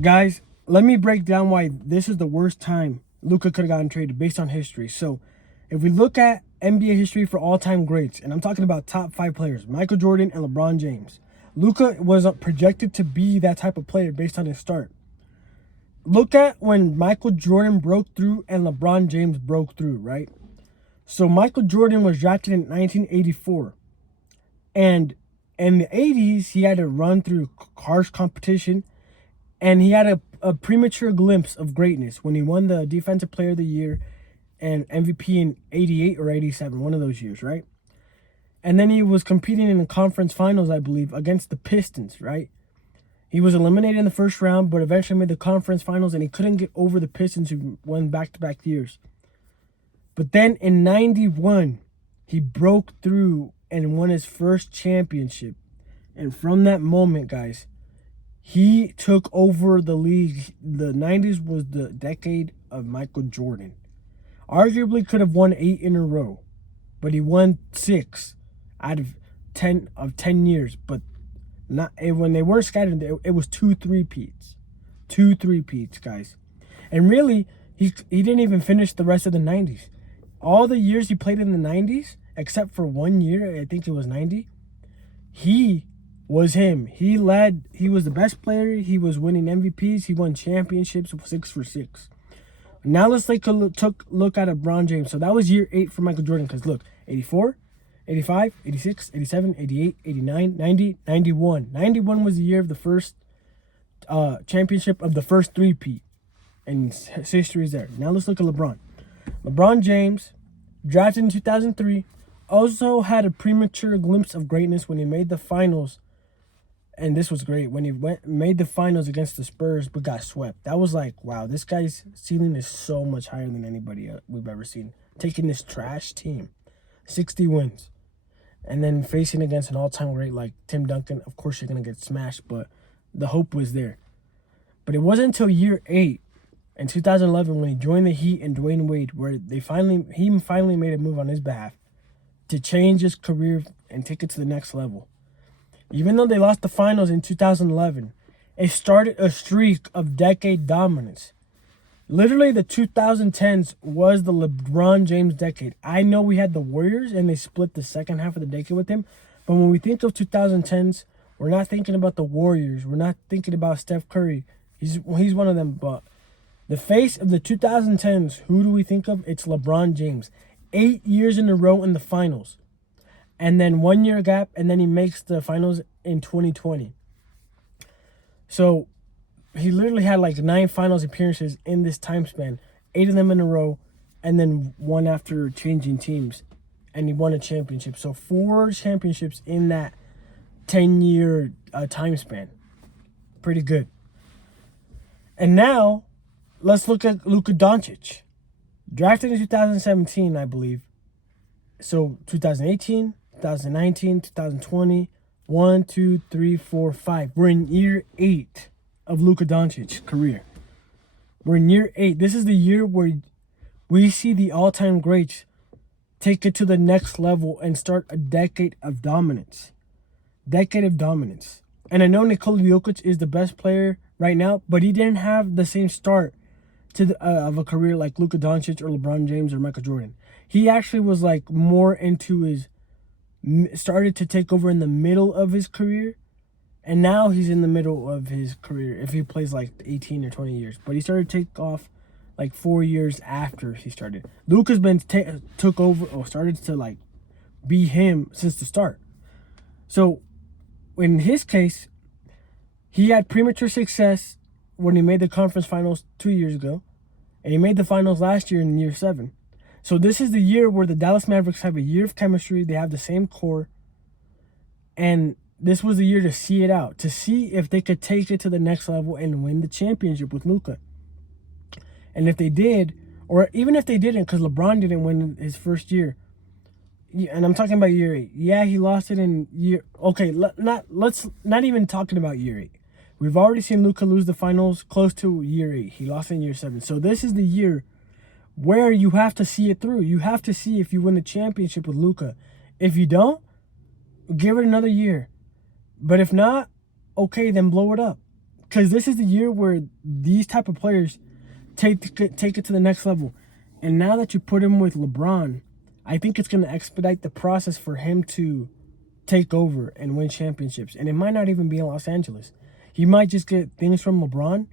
Guys, let me break down why this is the worst time Luka could have gotten traded based on history. So, if we look at NBA history for all-time greats, and I'm talking about top 5 players, Michael Jordan and LeBron James, Luka was projected to be that type of player based on his start. Look at when Michael Jordan broke through and LeBron James broke through, right? So Michael Jordan was drafted in 1984. And in the 80s, he had to run through harsh competition. And he had a premature glimpse of greatness when he won the Defensive Player of the Year and MVP in 88 or 87, one of those years, right? And then he was competing in the conference finals, I believe, against the Pistons, right? He was eliminated in the first round, but eventually made the conference finals, and he couldn't get over the Pistons, who won back-to-back years. But then in 91, he broke through and won his first championship. And from that moment, guys, he took over the league. The 90s was the decade of Michael Jordan. Arguably could have won 8 in a row, but he won 6 out of 10 years. But not when they were scattered, it was 2 3-peats. 2 3-peats, guys. And really, he didn't even finish the rest of the 90s. All the years he played in the 90s, except for 1 year, I think it was 90, he was him. He was the best player. He was winning MVPs. He won championships 6 for 6. Now let's take a look at LeBron James. So that was year 8 for Michael Jordan. Because look, 84, 85, 86, 87, 88, 89, 90, 91. 91 was the year of the first championship of the first 3-peat. And his history is there. Now let's look at LeBron. LeBron James, drafted in 2003, also had a premature glimpse of greatness when he made the finals. And this was great when he made the finals against the Spurs, but got swept. That was like, wow, this guy's ceiling is so much higher than anybody we've ever seen. Taking this trash team, 60 wins, and then facing against an all-time great like Tim Duncan. Of course, you're gonna get smashed, but the hope was there. But it wasn't until year 8 in 2011 when he joined the Heat and Dwayne Wade, where he finally made a move on his behalf to change his career and take it to the next level. Even though they lost the finals in 2011, it started a streak of decade dominance. Literally, the 2010s was the LeBron James decade. I know we had the Warriors, and they split the second half of the decade with him. But when we think of 2010s, we're not thinking about the Warriors. We're not thinking about Steph Curry. He's one of them. But the face of the 2010s, who do we think of? It's LeBron James. 8 years in a row in the finals. And then 1 year gap, and then he makes the finals in 2020. So he literally had like 9 finals appearances in this time span, 8 of them in a row, and then 1 after changing teams. And he won a championship. So 4 championships in that 10-year time span. Pretty good. And now, let's look at Luka Doncic. Drafted in 2017, I believe. So 2018, 2019, 2020, 1, 2, 3, 4, 5. We're in year 8 of Luka Doncic's career. We're in year 8. This is the year where we see the all-time greats take it to the next level and start a decade of dominance. Decade of dominance. And I know Nikola Jokic is the best player right now, but he didn't have the same start to of a career like Luka Doncic or LeBron James or Michael Jordan. He actually was like more into started to take over in the middle of his career, and now he's in the middle of his career if he plays like 18 or 20 years. But he started to take off like 4 years after he started. Luka's been took over or started to like be him since the start. So in his case, he had premature success when he made the conference finals 2 years ago, and he made the finals last year in year 7. So this is the year where the Dallas Mavericks have a year of chemistry. They have the same core. And this was the year to see it out, to see if they could take it to the next level and win the championship with Luka. And if they did, or even if they didn't, because LeBron didn't win his first year, and I'm talking about year 8. Yeah, he lost it in year... Okay, let's not even talking about year 8. We've already seen Luka lose the finals close to year 8. He lost in year 7. So this is the year where you have to see it through. You have to see if you win the championship with Luka. If you don't, give it another year. But if not, okay, then blow it up. because this is the year where these type of players take it to the next level. And now that you put him with LeBron, I think it's going to expedite the process for him to take over and win championships. And it might not even be in Los Angeles. He might just get things from LeBron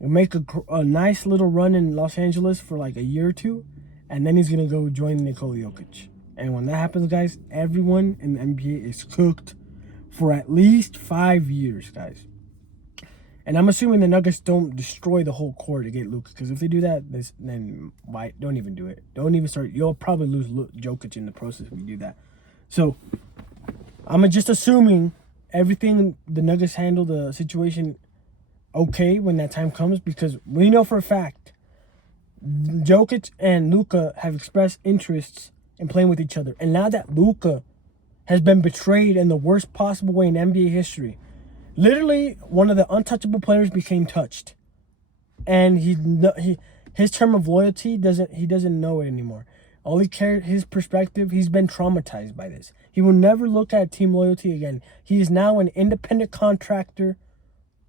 and make a nice little run in Los Angeles for like a year or two, and then he's going to go join Nikola Jokic. And when that happens, guys, everyone in the NBA is cooked for at least 5 years, guys. And I'm assuming the Nuggets don't destroy the whole court to get Luka, because if they do that, then why? Don't even do it. Don't even start. You'll probably lose Jokic in the process when you do that. So I'm just assuming everything, the Nuggets handle the situation okay when that time comes, because we know for a fact Jokic and Luka have expressed interests in playing with each other. And now that Luka has been betrayed in the worst possible way in NBA history, literally one of the untouchable players became touched, and his term of loyalty doesn't know it anymore. All he cares, his perspective, he's been traumatized by this. He will never look at team loyalty again. He is now an independent contractor,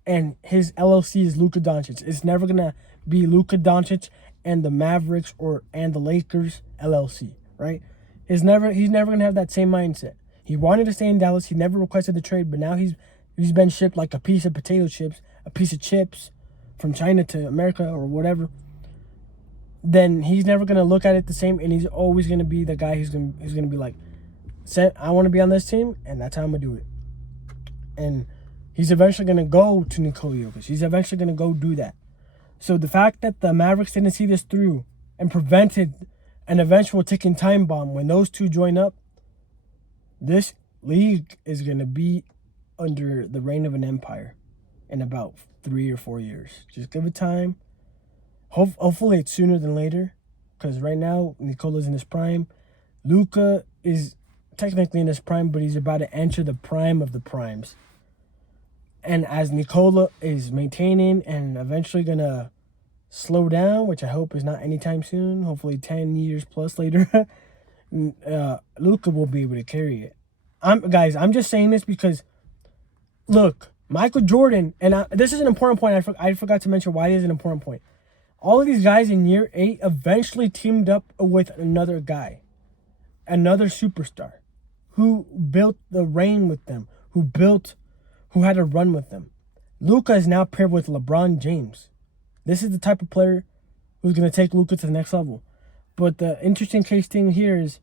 and his LLC is Luka Doncic. It's never gonna be Luka Doncic and the Mavericks and the Lakers LLC, right? He's never gonna have that same mindset. He wanted to stay in Dallas. He never requested the trade, but now he's been shipped like a piece of potato chips, a piece of chips from China to America or whatever. Then he's never gonna look at it the same, and he's always gonna be the guy who's gonna be like, I want to be on this team, and that's how I'm gonna do it. And he's eventually gonna go to Nikola Jokic. He's eventually gonna go do that. So the fact that the Mavericks didn't see this through and prevented an eventual ticking time bomb when those two join up, this league is gonna be under the reign of an empire in about 3 or 4 years. Just give it time. Hopefully it's sooner than later, because right now Nikola's in his prime. Luka is technically in his prime, but he's about to enter the prime of the primes. And as Nikola is maintaining and eventually gonna slow down, which I hope is not anytime soon, hopefully 10 years plus later, Luka will be able to carry it. I'm just saying this because, look, Michael Jordan, and this is an important point. I forgot to mention why it is an important point. All of these guys in year 8 eventually teamed up with another guy, another superstar, who built the reign with them, who had a run with them. Luka is now paired with LeBron James. This is the type of player who's going to take Luka to the next level. But the interesting case thing here is,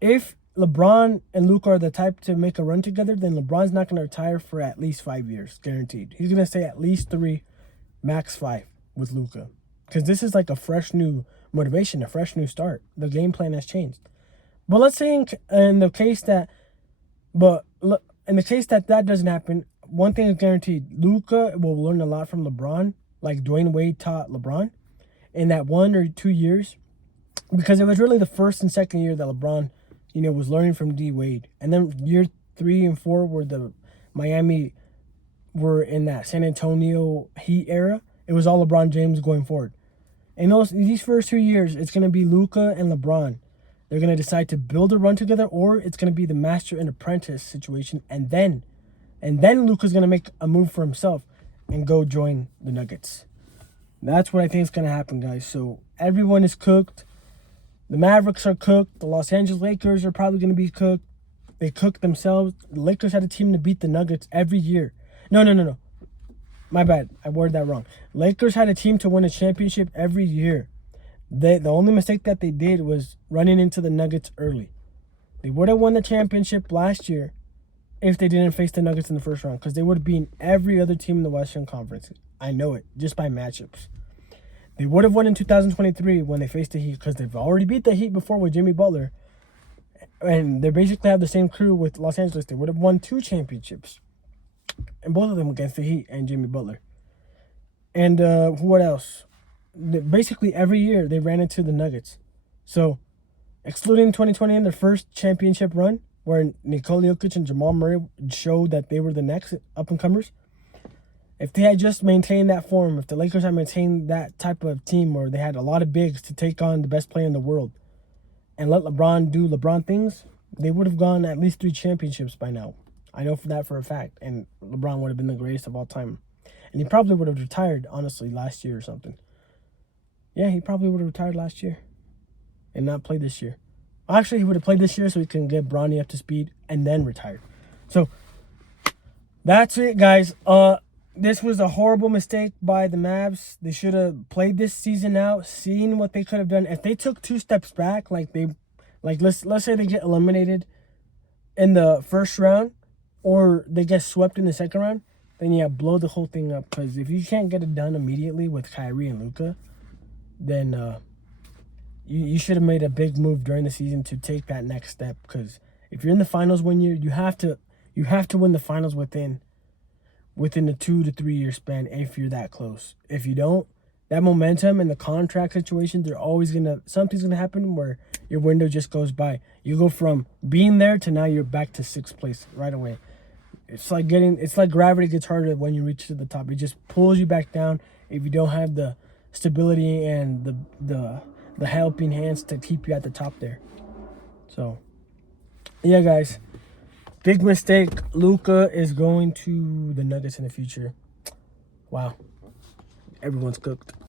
if LeBron and Luka are the type to make a run together, then LeBron's not going to retire for at least 5 years, guaranteed. He's going to stay at least 3, max 5 with Luka, because this is like a fresh new motivation, a fresh new start. The game plan has changed. But let's say in the case that that doesn't happen, one thing is guaranteed: Luka will learn a lot from LeBron, like Dwayne Wade taught LeBron in that 1 or 2 years, because it was really the first and second year that LeBron, was learning from D Wade, and then year 3 and 4 where the Miami were in that San Antonio Heat era. It was all LeBron James going forward. And these first 2 years, it's going to be Luka and LeBron. They're going to decide to build a run together, or it's going to be the master and apprentice situation. And then Luka's going to make a move for himself and go join the Nuggets. That's what I think is going to happen, guys. So everyone is cooked. The Mavericks are cooked. The Los Angeles Lakers are probably going to be cooked. They cooked themselves. The Lakers had a team to beat the Nuggets every year. No. My bad. I worded that wrong. Lakers had a team to win a championship every year. The only mistake that they did was running into the Nuggets early. They would have won the championship last year if they didn't face the Nuggets in the first round, because they would have beaten every other team in the Western Conference. I know it, just by matchups. They would have won in 2023 when they faced the Heat, because they've already beat the Heat before with Jimmy Butler. And they basically have the same crew with Los Angeles. They would have won 2 championships, and both of them against the Heat and Jimmy Butler. And what else? Basically every year they ran into the Nuggets. So, excluding 2020 and their first championship run, where Nikola Jokic and Jamal Murray showed that they were the next up-and-comers, if they had just maintained that form, if the Lakers had maintained that type of team where they had a lot of bigs to take on the best player in the world and let LeBron do LeBron things, they would have gone at least 3 championships by now. I know for that for a fact. And LeBron would have been the greatest of all time. And he probably would have retired, honestly, last year or something. Yeah, he probably would have retired last year and not played this year. Actually, he would have played this year so he can get Bronny up to speed and then retire. So that's it, guys. This was a horrible mistake by the Mavs. They should have played this season out, seen what they could have done. If they took 2 steps back, let's say they get eliminated in the first round, or they get swept in the second round, then yeah, blow the whole thing up. Because if you can't get it done immediately with Kyrie and Luka, then you should have made a big move during the season to take that next step. Because if you're in the finals 1 year, you have to win the finals within a 2 to 3 year span if you're that close. If you don't, that momentum and the contract situation, something's gonna happen where your window just goes by. You go from being there to now you're back to 6th place right away. It's like gravity gets harder when you reach to the top. It just pulls you back down if you don't have the stability and the helping hands to keep you at the top there. So yeah, guys. Big mistake. Luka is going to the Nuggets in the future. Wow. Everyone's cooked.